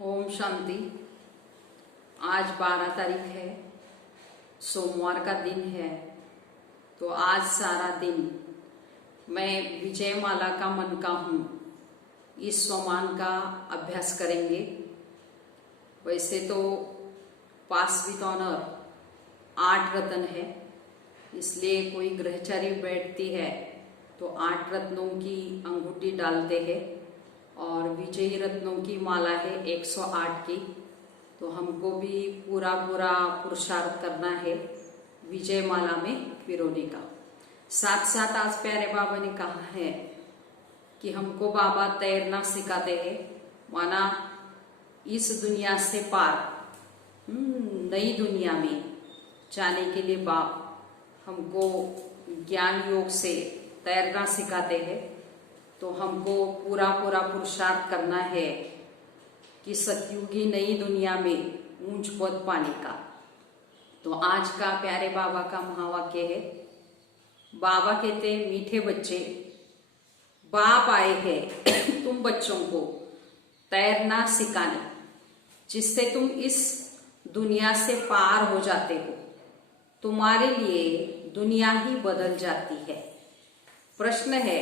ओम शांति। आज 12 तारीख है, सोमवार का दिन है। तो आज सारा दिन मैं विजय माला का मन का हूँ इस स्वमान का अभ्यास करेंगे। वैसे तो पास विद ऑनर 8 रत्न है, इसलिए कोई ग्रहचारी बैठती है तो 8 रत्नों की अंगूठी डालते हैं और विजयी रत्नों की माला है 108 की। तो हमको भी पूरा पुरुषार्थ करना है विजय माला में पिरोने का। साथ साथ आज प्यारे बाबा ने कहा है कि हमको बाबा तैरना सिखाते हैं, माना इस दुनिया से पार नई दुनिया में जाने के लिए बाप हमको ज्ञान योग से तैरना सिखाते हैं। तो हमको पूरा पुरुषार्थ करना है कि सतयुगी नई दुनिया में ऊंच पद पाने का। तो आज का प्यारे बाबा का महावाक्य है। बाबा कहते हैं, मीठे बच्चे, बाप आए हैं तुम बच्चों को तैरना सिखाने, जिससे तुम इस दुनिया से पार हो जाते हो। तुम्हारे लिए दुनिया ही बदल जाती है। प्रश्न है,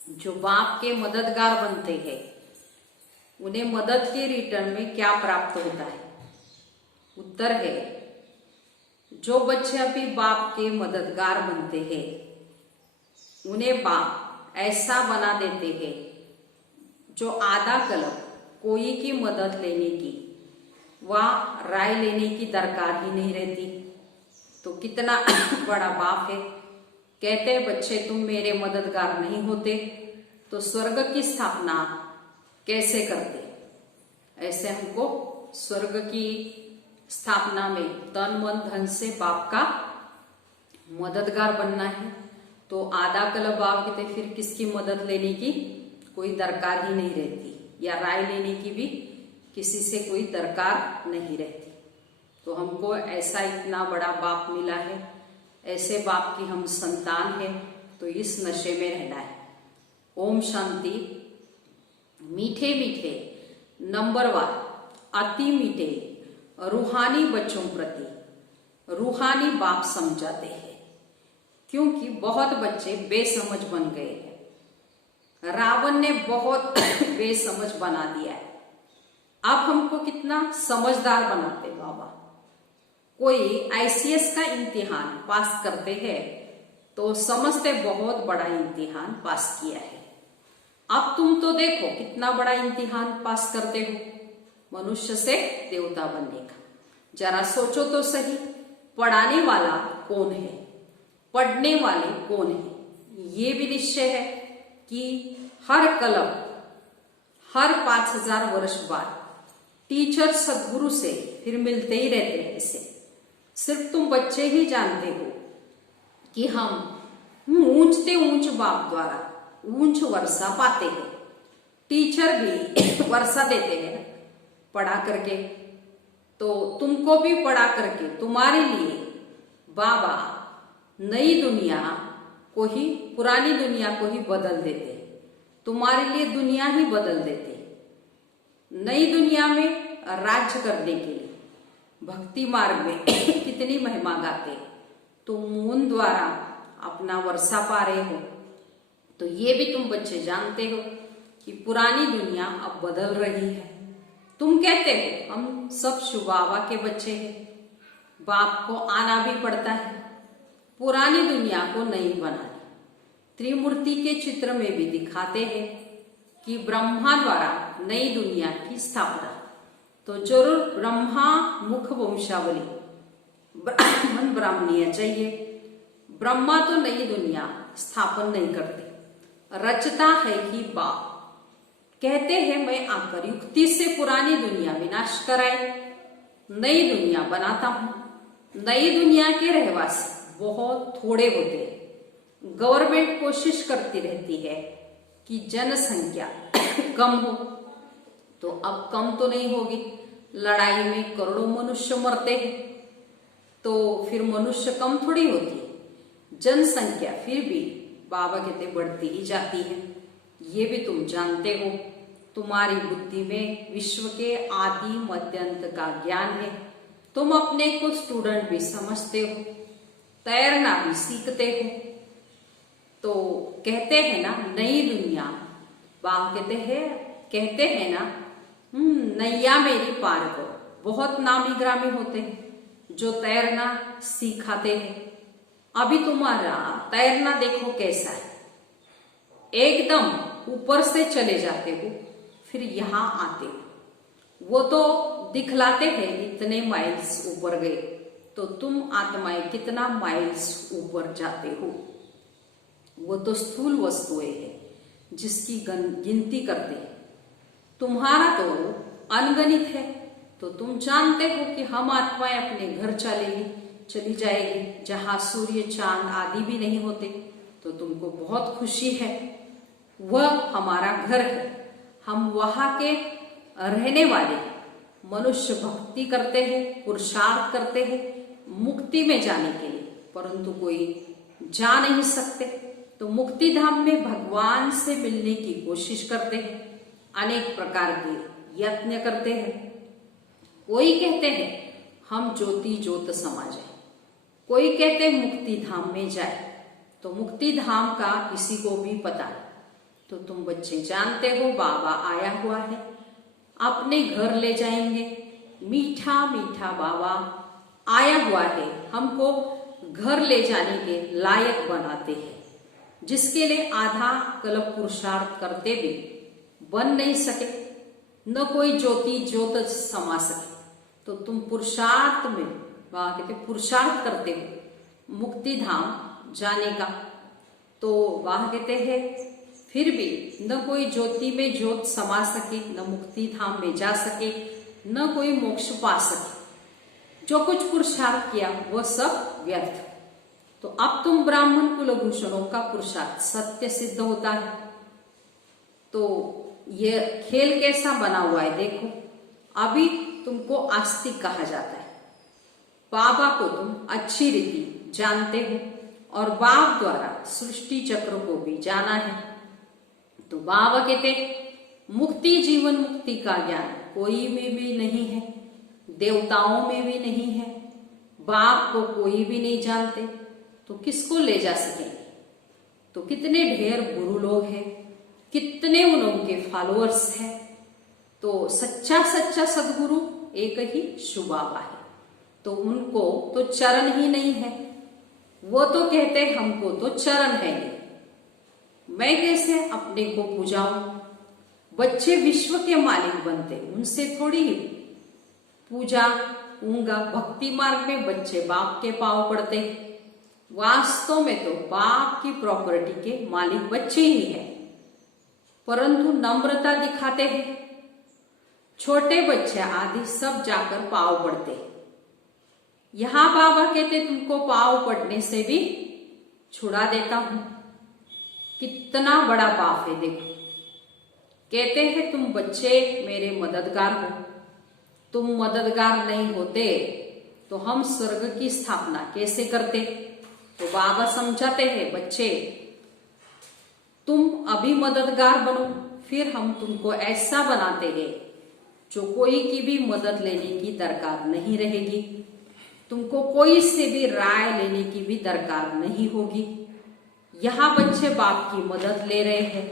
जो बाप के मददगार बनते हैं उन्हें मदद के रिटर्न में क्या प्राप्त होता है? उत्तर है, जो बच्चे अभी बाप के मददगार बनते हैं उन्हें बाप ऐसा बना देते हैं जो आधा कलप कोई की मदद लेने की व राय लेने की दरकार ही नहीं रहती। तो कितना बड़ा बाप है। कहते हैं, बच्चे तुम मेरे मददगार नहीं होते तो स्वर्ग की स्थापना कैसे करते? ऐसे हमको स्वर्ग की स्थापना में तन मन धन से बाप का मददगार बनना है। तो आधा कल्प बाप कहते फिर किसकी मदद लेने की कोई दरकार ही नहीं रहती, या राय लेने की भी किसी से कोई दरकार नहीं रहती। तो हमको ऐसा इतना बड़ा बाप मिला है, ऐसे बाप की हम संतान हैं, तो इस नशे में रहना है। ओम शांति। मीठे मीठे नंबरवार अति मीठे रूहानी बच्चों प्रति रूहानी बाप समझाते हैं, क्योंकि बहुत बच्चे बेसमझ बन गए हैं। रावण ने बहुत बेसमझ बना दिया है। अब हमको कितना समझदार बनाते बाबा। कोई आईसीएस का इम्तिहान पास करते हैं तो समझते बहुत बड़ा इम्तिहान पास किया है। अब तुम तो देखो कितना बड़ा इम्तिहान पास करते हो, मनुष्य से देवता बनने का। जरा सोचो तो सही, पढ़ाने वाला कौन है, पढ़ने वाले कौन है? ये भी निश्चय है कि हर कलम हर 5000 वर्ष बाद टीचर सदगुरु से फिर मिलते ही रहते हैं। इसे सिर्फ तुम बच्चे ही जानते हो कि हम ऊंचते ऊंच बाप द्वारा ऊंच वर्षा पाते हैं। टीचर भी वर्षा देते हैं पढ़ा करके, तो तुमको भी पढ़ा करके तुम्हारे लिए बाबा नई दुनिया को ही, पुरानी दुनिया को ही बदल देते। तुम्हारे लिए दुनिया ही बदल देते। नई दुनिया में राज्य करने के लिए भक्ति मार्ग में कितनी महिमा गाते, तुम मून द्वारा अपना वर्षा पा रहे हो। तो ये भी तुम बच्चे जानते हो कि पुरानी दुनिया अब बदल रही है। तुम कहते हो हम सब शिव बाबा के बच्चे हैं, बाप को आना भी पड़ता है पुरानी दुनिया को नहीं बनाने। त्रिमूर्ति के चित्र में भी दिखाते हैं कि ब्रह्मा द्वारा नई दुनिया की स्थापना। तो जरूर ब्रह्मा मुख वंशावली ब्राह्मण ब्राह्मणीय चाहिए। ब्रह्मा तो नई दुनिया स्थापन नहीं करते, रचता है ही बाप। कहते हैं, मैं आकर युक्ति से पुरानी दुनिया विनाश कराए नई दुनिया बनाता हूं। नई दुनिया के रहवासी बहुत थोड़े होते हैं। गवर्नमेंट कोशिश करती रहती है कि जनसंख्या कम हो, तो अब कम तो नहीं होगी। लड़ाई में करोड़ों मनुष्य मरते हैं, तो फिर मनुष्य कम थोड़ी होती है। जनसंख्या फिर भी बाबा कहते बढ़ती ही जाती है। ये भी तुम जानते हो। तुम्हारी बुद्धि में विश्व के आदि मध्य अंत का ज्ञान है। तुम अपने को स्टूडेंट भी समझते हो, तैरना भी सीखते हो। तो कहते हैं ना नई दुनिया, बाप कहते हैं ना नैया मेरी पार करो। बहुत नामी ग्रामी होते हैं जो तैरना सिखाते हैं। अभी तुम्हारा तैरना देखो कैसा है, एकदम ऊपर से चले जाते हो फिर यहाँ आते हो। वो तो दिखलाते हैं इतने माइल्स ऊपर गए, तो तुम आत्माएं कितना माइल्स ऊपर जाते हो। वो तो स्थूल वस्तुएं है जिसकी गिनती करते हैं। तुम्हारा तो अनगणित है। तो तुम जानते हो कि हम आत्माएं अपने घर चली जाएगी जहां सूर्य चांद आदि भी नहीं होते। तो तुमको बहुत खुशी है, वह हमारा घर है। हम वहां के रहने वाले मनुष्य भक्ति करते हैं, पुरुषार्थ करते हैं मुक्ति में जाने के लिए, परंतु कोई जा नहीं सकते। तो मुक्ति धाम में भगवान से मिलने की कोशिश करते हैं, अनेक प्रकार के यत्न करते हैं। कोई कहते हैं हम ज्योति ज्योत समा जाए, कोई कहते हैं मुक्ति धाम में जाए। तो मुक्ति धाम का किसी को भी पता है। तो तुम बच्चे जानते हो बाबा आया हुआ है, अपने घर ले जाएंगे। मीठा मीठा बाबा आया हुआ है, हमको घर ले जाने के लायक बनाते हैं, जिसके लिए आधा कल्प पुरुषार्थ करते भी बन नहीं सके, न कोई ज्योति ज्योत समा सके। तो तुम पुरुषार्थ में कहते पुरुषार्थ करते हो मुक्ति धाम जाने का। तो वह कहते हैं फिर भी न कोई ज्योति में ज्योत समा सके, न मुक्ति धाम में जा सके, न कोई मोक्ष पा सके। जो कुछ पुरुषार्थ किया वह सब व्यर्थ। तो अब तुम ब्राह्मण कुलभूषणों का पुरुषार्थ सत्य सिद्ध होता है। तो ये खेल कैसा बना हुआ है देखो। अभी तुमको आस्तिक कहा जाता है, बाबा को तुम अच्छी रीति जानते हो और बाप द्वारा सृष्टि चक्र को भी जाना है। तो बाबा कहते मुक्ति जीवन मुक्ति का ज्ञान कोई में भी नहीं है, देवताओं में भी नहीं है, बाप को कोई भी नहीं जानते। तो किसको ले जा सकेंगे? तो कितने ढेर गुरु लोग हैं, कितने उनके फॉलोअर्स हैं। तो सच्चा सच्चा सदगुरु एक ही शिव बाबा है। तो उनको तो चरण ही नहीं है। वो तो कहते हैं हमको तो चरण है ही, मैं कैसे अपने को पूजाऊं? बच्चे विश्व के मालिक बनते, उनसे थोड़ी पूजा होगा। भक्ति मार्ग में बच्चे बाप के पांव पड़ते, वास्तव में तो बाप की प्रॉपर्टी के मालिक बच्चे ही हैं, परंतु नम्रता दिखाते हैं। छोटे बच्चे आदि सब जाकर पांव पड़ते। यहां बाबा कहते तुमको पांव पड़ने से भी छुड़ा देता हूं। कितना बड़ा पाप है देखो। कहते हैं तुम बच्चे मेरे मददगार हो, तुम मददगार नहीं होते तो हम स्वर्ग की स्थापना कैसे करते? तो बाबा समझाते हैं बच्चे तुम अभी मददगार बनो, फिर हम तुमको ऐसा बनाते हैं जो कोई की भी मदद लेने की दरकार नहीं रहेगी, तुमको कोई से भी राय लेने की भी दरकार नहीं होगी। यहाँ बच्चे बाप की मदद ले रहे हैं।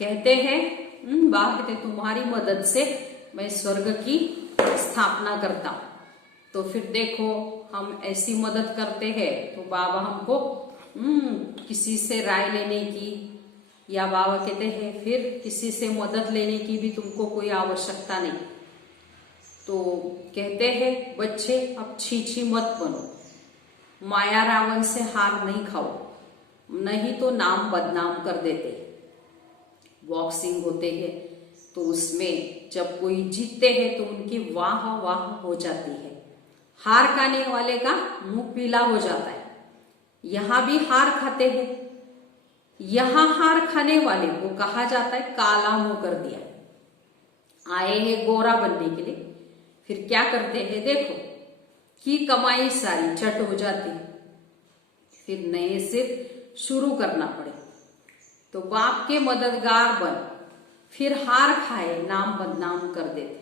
कहते हैं बाप कहते तुम्हारी मदद से मैं स्वर्ग की स्थापना करता हूं। तो फिर देखो हम ऐसी मदद करते हैं तो बाबा हमको किसी से राय लेने की, या बाबा कहते हैं फिर किसी से मदद लेने की भी तुमको कोई आवश्यकता नहीं। तो कहते हैं बच्चे अब छीछी मत बनो, माया रावण से हार नहीं खाओ, नहीं तो नाम बदनाम कर देते। बॉक्सिंग होते हैं तो उसमें जब कोई जीतते हैं तो उनकी वाह वाह हो जाती है, हार खाने वाले का मुंह पीला हो जाता है। यहां भी हार खाते हैं, यहां हार खाने वाले को कहा जाता है काला मुंह कर दिया। आए हैं गोरा बनने के लिए, फिर क्या करते हैं देखो कि कमाई सारी चट हो जाती है, फिर नए से शुरू करना पड़े। तो बाप के मददगार बन, फिर हार खाए नाम बदनाम कर देते।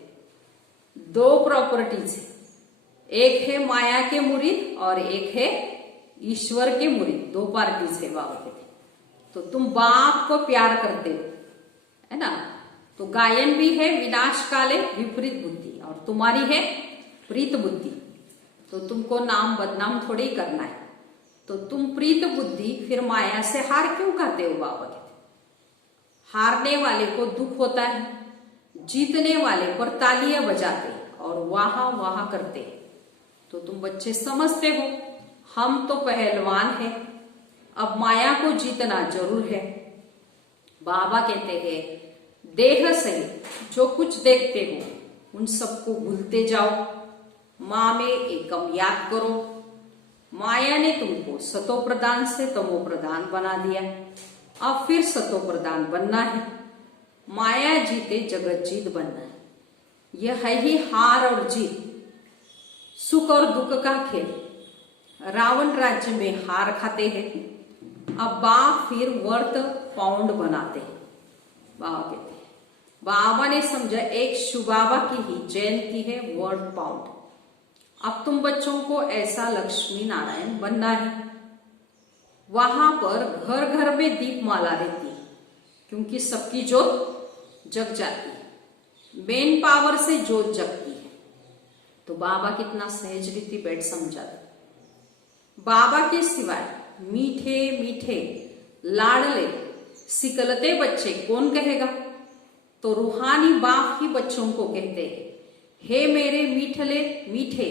दो प्रॉपर्टीज है, एक है माया के मुरीद और एक है ईश्वर के मुरीद, दो पार्टीज है बाबा कहते। तो तुम बाप को प्यार करते हो, है ना। तो गायन भी है विनाश काले विपरीत बुद्धि, और तुम्हारी है प्रीत बुद्धि। तो तुमको नाम बदनाम थोड़ी करना है। तो तुम प्रीत बुद्धि फिर माया से हार क्यों खाते हो बाबा कहते। हारने वाले को दुख होता है, जीतने वाले पर तालियां बजाते और वाह वाह करते। तो तुम बच्चे समझते हो हम तो पहलवान हैं, अब माया को जीतना जरूर है। बाबा कहते हैं देह से जो कुछ देखते हो उन सबको भूलते जाओ, माँ में एकम याद करो। माया ने तुमको सतो प्रधान से तमो प्रधान बना दिया, अब फिर सतो प्रधान बनना है। माया जीते जगत जीत बनना है। यह है ही हार और जीत, सुख और दुख का खेल। रावण राज्य में हार खाते हैं, अब बाप फिर वर्त पाउंड बनाते हैं। बाबा कहते हैं बाबा ने समझा एक शुबाबा की ही जयंती है वर्त पाउंड। अब तुम बच्चों को ऐसा लक्ष्मी नारायण बनना है। वहां पर घर घर में दीप माला रहती है, क्योंकि सबकी जोत जग जाती है, मेन पावर से जोत जगती है। तो बाबा कितना सहज रीति बैठ समझाते। बाबा के सिवाय मीठे मीठे लाडले सिकलते बच्चे कौन कहेगा। तो रूहानी बाप ही बच्चों को कहते हैं हे मेरे मीठले मीठे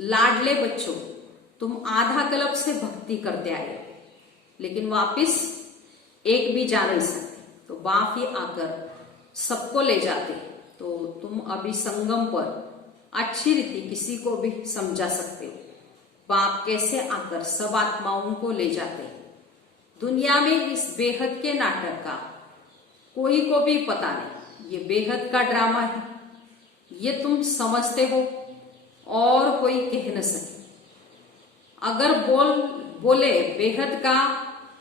लाडले बच्चों, तुम आधा कल्प से भक्ति करते आए, लेकिन वापिस एक भी जा नहीं सकते। तो बाप ही आकर सबको ले जाते। तो तुम अभी संगम पर अच्छी रीति किसी को भी समझा सकते हो बाप कैसे आकर सब आत्माओं को ले जाते हैं। दुनिया में इस बेहद के नाटक का कोई को भी पता नहीं, ये बेहद का ड्रामा है, ये तुम समझते हो और कोई कह न सके। अगर बोले बेहद का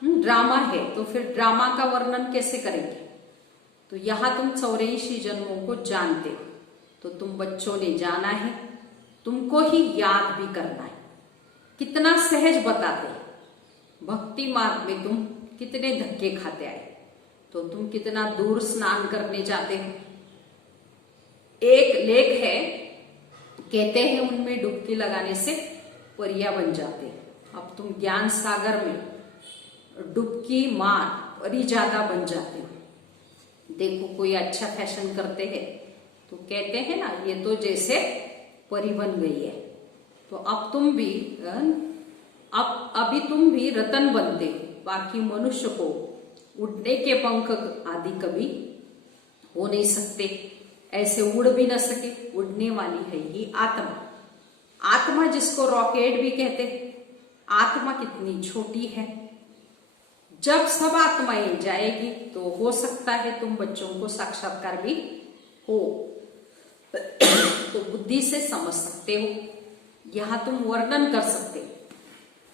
ड्रामा है तो फिर ड्रामा का वर्णन कैसे करेंगे। तो यहां तुम 84 जन्मों को जानते हो, तो तुम बच्चों ने जाना है, तुमको ही याद भी करना है। कितना सहज बताते हैं, भक्ति मार्ग में तुम कितने धक्के खाते आए, तो तुम कितना दूर स्नान करने जाते हो। एक लेख है, कहते हैं उनमें डुबकी लगाने से परिया बन जाते हैं। अब तुम ज्ञान सागर में डुबकी मार परी ज्यादा बन जाते हो। देखो कोई अच्छा फैशन करते हैं तो कहते हैं ना ये तो जैसे परी बन गई है। तो अब तुम भी अभी तुम भी रतन बनते हो। बाकी मनुष्य को उड़ने के पंख आदि कभी हो नहीं सकते, ऐसे उड़ भी न सके। उड़ने वाली है ही आत्मा। आत्मा जिसको रॉकेट भी कहते हैं, आत्मा कितनी छोटी है। जब सब आत्माएं जाएगी तो हो सकता है तुम बच्चों को साक्षात्कार भी हो, तो बुद्धि से समझ सकते हो। यहां तुम वर्णन कर सकते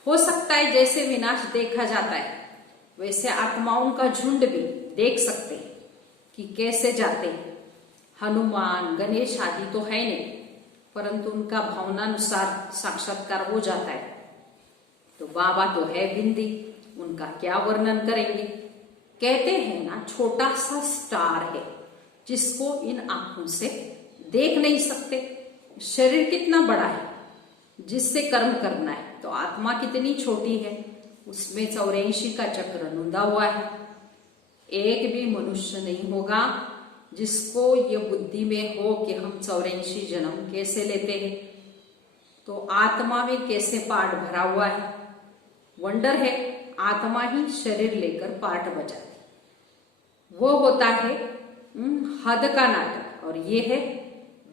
हो सकता है जैसे विनाश देखा जाता है वैसे आत्माओं का झुंड भी देख सकते हैं कि कैसे जाते हैं। हनुमान गणेश आदि तो है नहीं, परंतु उनका भावनानुसार साक्षात्कार हो जाता है। तो बाबा तो है बिंदी, उनका क्या वर्णन करेंगे। कहते हैं ना छोटा सा स्टार है जिसको इन आंखों से देख नहीं सकते। शरीर कितना बड़ा है जिससे कर्म करना है, तो आत्मा कितनी छोटी है, उसमें 84 का चक्र नूंदा हुआ है। एक भी मनुष्य नहीं होगा जिसको ये बुद्धि में हो कि हम 84 जन्म कैसे लेते हैं, तो आत्मा में कैसे पार्ट भरा हुआ है। वंडर है, आत्मा ही शरीर लेकर पार्ट बजाती। वो होता है हद का नाटक और ये है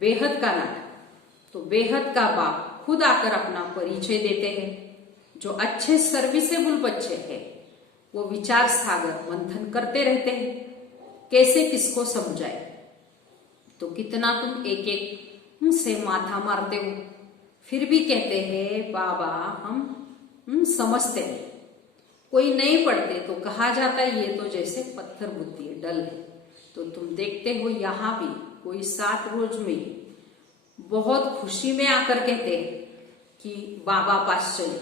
बेहद का नाटक। तो बेहद का बाप खुद आकर अपना परिचय देते हैं। जो अच्छे सर्विसेबल बच्चे हैं वो विचार सागर मंथन करते रहते हैं कैसे किसको समझाए। तो कितना तुम एक एक से माथा मारते हो, फिर भी कहते हैं बाबा हम समझते हैं। कोई नहीं पढ़ते तो कहा जाता है ये तो जैसे पत्थर बुद्धि है, डल है। तो तुम देखते हो यहाँ भी कोई 7 रोज में बहुत खुशी में आकर कहते कि बाबा पास चले।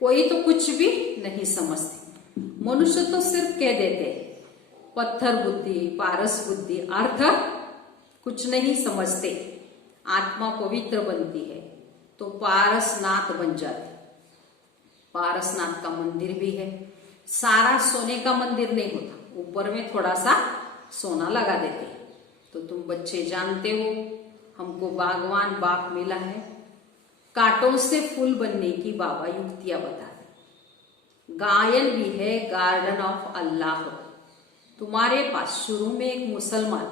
कोई तो कुछ भी नहीं समझते, मनुष्य तो सिर्फ कह देते पत्थर बुद्धि, पारस बुद्धि, अर्थ कुछ नहीं समझते। आत्मा पवित्र बनती है तो पारसनाथ बन जाते। पारसनाथ का मंदिर भी है, सारा सोने का मंदिर नहीं होता, ऊपर में थोड़ा सा सोना लगा देते। तो तुम बच्चे जानते हो हमको बागवान बाप मिला है, कांटों से फूल बनने की बाबा युक्तियां बताते। गायन भी है गार्डन ऑफ अल्लाह। तुम्हारे पास शुरू में एक मुसलमान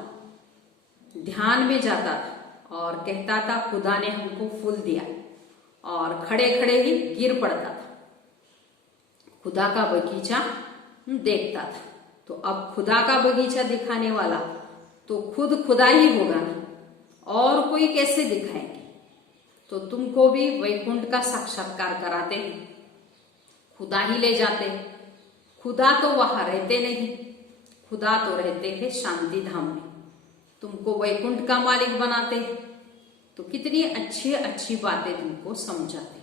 ध्यान में जाता था और कहता था खुदा ने हमको फूल दिया, और खड़े खड़े ही गिर पड़ता था। खुदा का बगीचा देखता था। तो अब खुदा का बगीचा दिखाने वाला तो खुद खुदा ही होगा ना, और कोई कैसे दिखाएंगे। तो तुमको भी वैकुंठ का साक्षात्कार कराते हैं, खुदा ही ले जाते हैं। खुदा तो वहां रहते नहीं, खुदा तो रहते हैं शांति धाम में। तुमको वैकुंठ का मालिक बनाते हैं। तो कितनी अच्छी अच्छी बातें तुमको समझाते।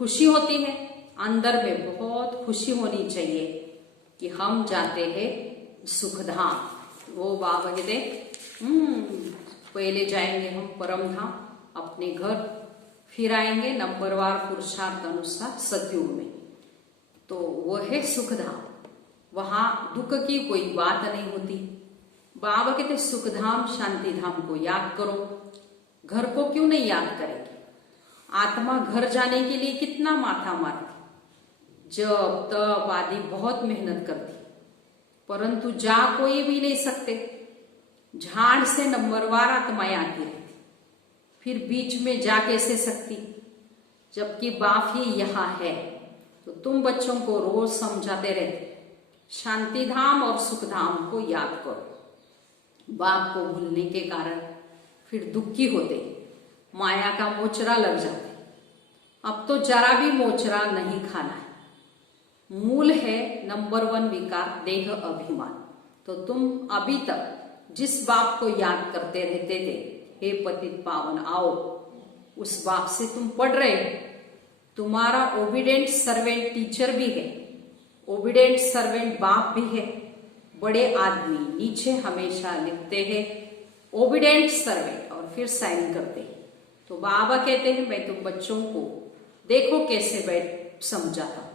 खुशी होती है अंदर में, बहुत खुशी होनी चाहिए कि हम जाते हैं सुखधाम। वो बाबा कहते पहले जाएंगे हम परम धाम अपने घर, फिर आएंगे नंबरवार पुरुषार्थ अनुसार सतयुग में। तो वो है सुखधाम, वहां दुख की कोई बात नहीं होती। बाबा कहते सुखधाम शांति धाम को याद करो, घर को क्यों नहीं याद करेंगे। आत्मा घर जाने के लिए कितना माथा मारती, जब तब आदि बहुत मेहनत करती, परंतु जा कोई भी नहीं सकते। झाड़ से नंबरवार आत्माएं आती रहती, फिर बीच में जा कैसे सकती, जबकि बाप ही यहाँ है। तो तुम बच्चों को रोज समझाते रहते शांति धाम और सुख धाम को याद करो। बाप को भूलने के कारण फिर दुखी होते, माया का मोचरा लग जाते। अब तो जरा भी मोचरा नहीं खाना है। मूल है नंबर 1 विकार देह अभिमान। तो तुम अभी तक जिस बाप को याद करते रहते थे, हे पतित पावन आओ, उस बाप से तुम पढ़ रहे हो। तुम्हारा ओबिडेंट सर्वेंट टीचर भी है, ओबिडेंट सर्वेंट बाप भी है। बड़े आदमी नीचे हमेशा लिखते हैं ओबिडेंट सर्वेंट और फिर साइन करते हैं। तो बाबा कहते हैं मैं तुम बच्चों को देखो कैसे बैठ समझाता।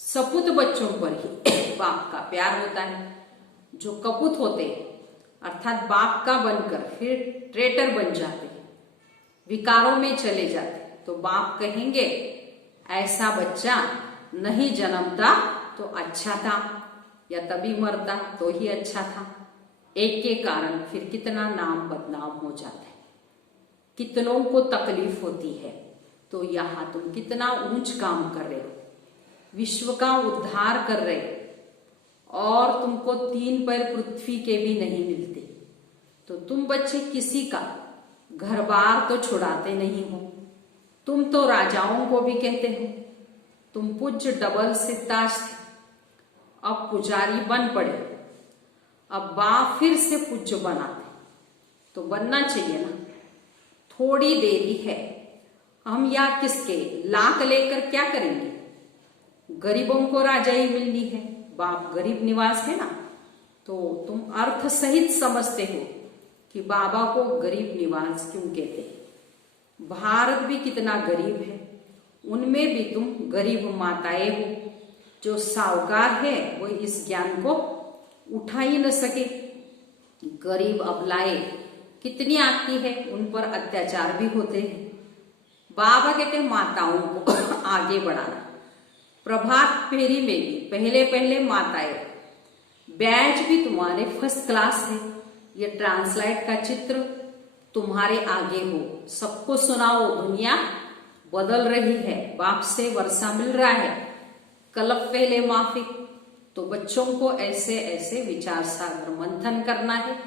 सपूत बच्चों पर ही बाप का प्यार होता है। जो कपूत होते अर्थात बाप का बनकर फिर ट्रेटर बन जाते, विकारों में चले जाते, तो बाप कहेंगे ऐसा बच्चा नहीं जन्मता तो अच्छा था, या तभी मरता तो ही अच्छा था। एक के कारण फिर कितना नाम बदनाम हो जाता है, कितनों को तकलीफ होती है। तो यहाँ तुम कितना ऊंच काम कर रहे हो, विश्व का उद्धार कर रहे हो, और तुमको 3 पैर पृथ्वी के भी नहीं मिलते। तो तुम बच्चे किसी का घर बार तो छुड़ाते नहीं हो। तुम तो राजाओं को भी कहते हो। तुम पूज्य डबल सिद्धार्थ थे, अब पुजारी बन पड़े। अब बाप फिर से पूज्य बनाते, तो बनना चाहिए ना। थोड़ी देरी है, हम या किसके लाख लेकर क्या करेंगे। गरीबों को राजाई मिलनी है, बाप गरीब निवास है ना। तो तुम अर्थ सहित समझते हो कि बाबा को गरीब निवास क्यों कहते हैं। भारत भी कितना गरीब है, उनमें भी तुम गरीब माताएं हो। जो साहूकार है वो इस ज्ञान को उठा ही न सके। गरीब अबलाएं कितनी आती है, उन पर अत्याचार भी होते हैं। बाबा कहते हैं माताओं को आगे बढ़ाना। प्रभात फेरी में भी पहले पहले माताएं, बैच भी तुम्हारे फर्स्ट क्लास है। ये ट्रांसलाइट का चित्र तुम्हारे आगे हो, सबको सुनाओ। दुनिया बदल रही है, बाप से वर्षा मिल रहा है, कलप पहले माफी। तो बच्चों को ऐसे ऐसे विचार सागर मंथन करना है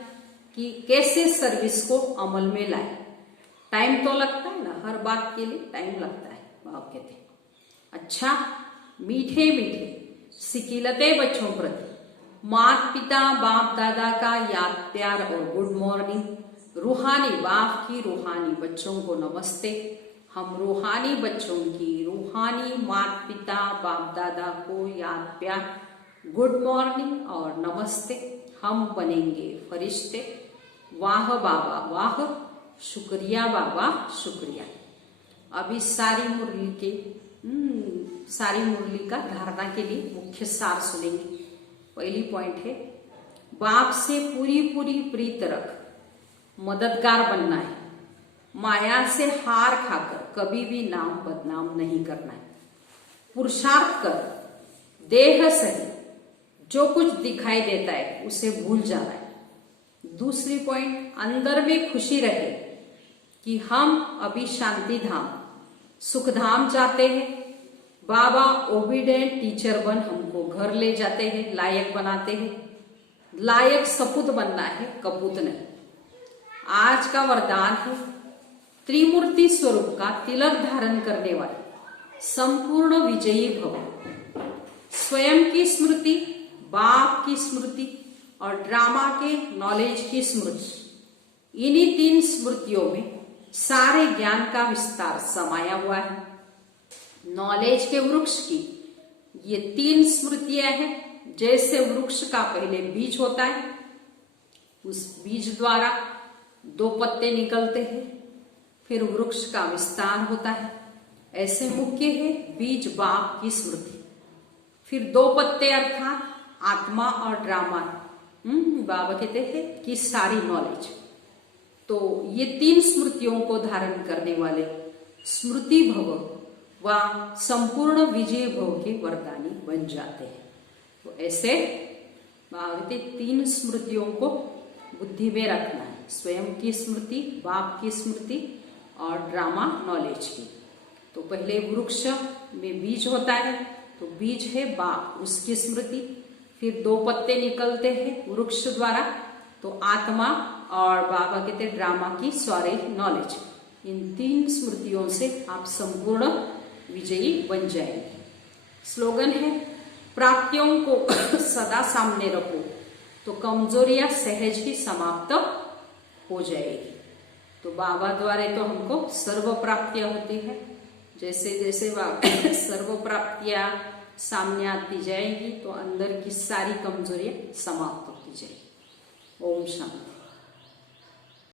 कि कैसे सर्विस को अमल में लाए। टाइम तो लगता है ना, हर बात के लिए टाइम लगता है। बाप कहते हैं अच्छा मीठे मीठे सिकिलते बच्चों प्रति माता पिता बाप दादा का याद प्यार और गुड मॉर्निंग। रूहानी बाप की रूहानी बच्चों को नमस्ते। हम रूहानी बच्चों की रूहानी माता पिता बाप दादा को याद प्यार गुड मॉर्निंग और नमस्ते। हम बनेंगे फरिश्ते। वाह बाबा वाह, शुक्रिया बाबा शुक्रिया। अभी सारी मुरली का धारणा के लिए मुख्य सार सुनेंगे। पहली पॉइंट है, बाप से पूरी प्रीत रख, मददगार बनना है। माया से हार खाकर कभी भी नाम बदनाम नहीं करना है। पुरुषार्थ कर, देह सही, जो कुछ दिखाई देता है उसे भूल जाना है। दूसरी पॉइंट, अंदर में खुशी रहे कि हम अभी शांति धाम सुख धाम जाते हैं। बाबा ओबीडेंट टीचर बन हमको घर ले जाते हैं, लायक बनाते हैं। लायक सपूत बनना है, कपूत नहीं। आज का वरदान है, त्रिमूर्ति स्वरूप का तिलक धारण करने वाले संपूर्ण विजयी भव। स्वयं की स्मृति, बाप की स्मृति और ड्रामा के नॉलेज की स्मृति, इन्हीं तीन स्मृतियों में सारे ज्ञान का विस्तार समाया हुआ है। नॉलेज के वृक्ष की ये तीन स्मृतियां हैं। जैसे वृक्ष का पहले बीज होता है, उस बीज द्वारा 2 पत्ते निकलते हैं, फिर वृक्ष का विस्तार होता है। ऐसे मुख्य है बीज बाप की स्मृति, फिर 2 पत्ते अर्थात आत्मा और ड्रामा। बाबा कहते हैं कि सारी नॉलेज। तो ये 3 स्मृतियों को धारण करने वाले स्मृति भव व संपूर्ण विजय भव के वरदानी बन जाते हैं। तो ऐसे बाबा 3 स्मृतियों को बुद्धि में रखना है, स्वयं की स्मृति, बाप की स्मृति और ड्रामा नॉलेज की। तो पहले वृक्ष में बीज होता है, तो बीज है बाप, उसकी स्मृति। फिर 2 पत्ते निकलते हैं वृक्ष द्वारा, तो आत्मा और बाबा कहते ड्रामा की सारी नॉलेज। इन 3 स्मृतियों से आप संपूर्ण विजयी बन जाएंगे। स्लोगन है, प्राप्तियों को सदा सामने रखो तो कमजोरियां सहज ही समाप्त हो जाएगी। तो बाबा द्वारा तो हमको सर्व प्राप्तियां होती है। जैसे जैसे सर्व प्राप्तियां सामने आती जाएगी तो अंदर की सारी कमजोरियां समाप्त होती जाएगी। ओम शांति।